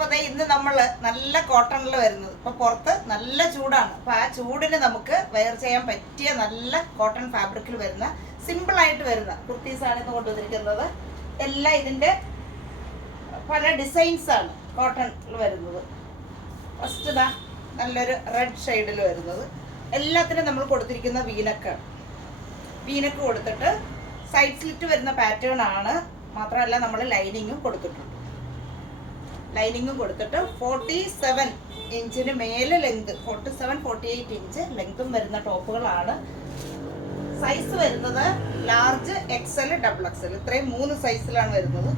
അപ്പോൾ അതെ ഇന്ന് നമ്മൾ നല്ല കോട്ടണിൽ വരുന്നത്. ഇപ്പോൾ പുറത്ത് നല്ല ചൂടാണ്. അപ്പോൾ ആ ചൂടിന് നമുക്ക് വെയർ ചെയ്യാൻ പറ്റിയ നല്ല കോട്ടൺ ഫാബ്രിക്കിൽ വരുന്ന സിമ്പിളായിട്ട് വരുന്ന കുർത്തീസാണ് ഇന്ന് കൊണ്ടുവന്നിരിക്കുന്നത്. എല്ലാം ഇതിൻ്റെ പല ഡിസൈൻസാണ് കോട്ടണിൽ വരുന്നത്. ഫസ്റ്റ് ഇതാ നല്ലൊരു റെഡ് ഷെയ്ഡിൽ വരുന്നത്. എല്ലാത്തിനും നമ്മൾ കൊടുത്തിരിക്കുന്ന വീനക്കാണ്. വീനക്ക് കൊടുത്തിട്ട് സൈഡ് സ്ലിറ്റ് വരുന്ന പാറ്റേൺ ആണ്. മാത്രമല്ല നമ്മൾ ലൈനിങ്ങും കൊടുത്തിട്ടുണ്ട്. ലൈനിങ്ങും കൊടുത്തിട്ട് 47 ഇഞ്ചിന് മേലെ ലെങ്ത്, 47-48 ഇഞ്ച് ലെങ്തും വരുന്ന ടോപ്പുകളാണ്. സൈസ് വരുന്നത് ലാർജ്, എക്സൽ, ഡബിൾ എക്സൽ, ഇത്രയും 3 സൈസിലാണ് വരുന്നത്.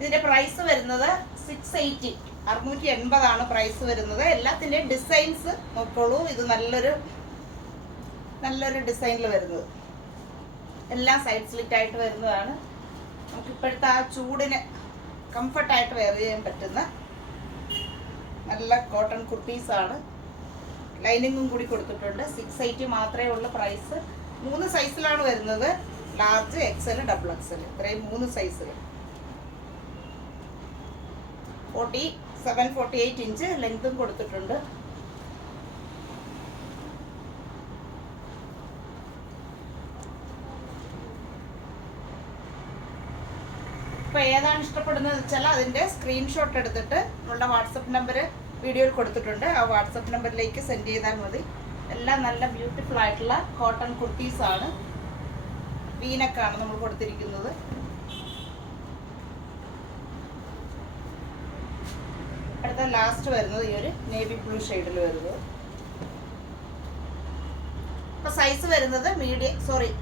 ഇതിന്റെ പ്രൈസ് വരുന്നത് 680, 680 പ്രൈസ് വരുന്നത്. എല്ലാത്തിൻ്റെയും ഡിസൈൻസ് നോക്കോളൂ. ഇത് നല്ലൊരു ഡിസൈനിൽ വരുന്നത്. എല്ലാം സൈഡ് സ്ലിറ്റ് ആയിട്ട് വരുന്നതാണ്. നമുക്കിപ്പോഴത്തെ ആ ചൂടിന് കംഫർട്ടായിട്ട് വെയർ ചെയ്യാൻ പറ്റുന്ന നല്ല കോട്ടൺ കുർത്തീസാണ്. ലൈനിങ്ങും കൂടി കൊടുത്തിട്ടുണ്ട്. 680 മാത്രമേ ഉള്ളൂ പ്രൈസ്. 3 സൈസിലാണ് വരുന്നത്. ലാർജ്, എക്സൽ, ഡബിൾ എക്സൽ, ഇത്രയും 3 സൈസിൽ. 47-48 ഇഞ്ച് ലെങ്തും കൊടുത്തിട്ടുണ്ട്. ഇപ്പോൾ ഏതാണ് ഇഷ്ടപ്പെടുന്നത് വെച്ചാൽ അതിൻ്റെ സ്ക്രീൻഷോട്ട് എടുത്തിട്ട് നമ്മളുടെ വാട്സപ്പ് നമ്പർ വീഡിയോയിൽ കൊടുത്തിട്ടുണ്ട്. ആ വാട്സപ്പ് നമ്പറിലേക്ക് സെൻഡ് ചെയ്താൽ മതി. എല്ലാം നല്ല ബ്യൂട്ടിഫുൾ ആയിട്ടുള്ള കോട്ടൺ കുർത്തീസാണ്. വീനക്കാണ് നമ്മൾ കൊടുത്തിരിക്കുന്നത്. അടുത്ത ലാസ്റ്റ് വരുന്നത് ഈ ഒരു നേവി ബ്ലൂ ഷെയ്ഡിൽ വരുന്നത്. ഇപ്പോൾ സൈസ് വരുന്നത്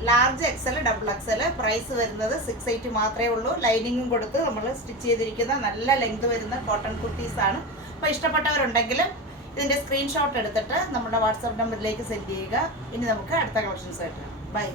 large, XL, double XL. Price വരുന്നത് 680 മാത്രമേ ഉള്ളൂ. ലൈനിങ്ങും കൊടുത്ത് നമ്മൾ സ്റ്റിച്ച് ചെയ്തിരിക്കുന്ന നല്ല ലെങ്ത് വരുന്ന കോട്ടൺ കുർത്തീസാണ്. അപ്പോൾ ഇഷ്ടപ്പെട്ടവരുണ്ടെങ്കിൽ ഇതിൻ്റെ സ്ക്രീൻഷോട്ട് എടുത്തിട്ട് നമ്മുടെ വാട്സാപ്പ് നമ്പറിലേക്ക് സെൻഡ് ചെയ്യുക. ഇനി നമുക്ക് അടുത്ത കളക്ഷൻസ് ആയിട്ട് ബൈ.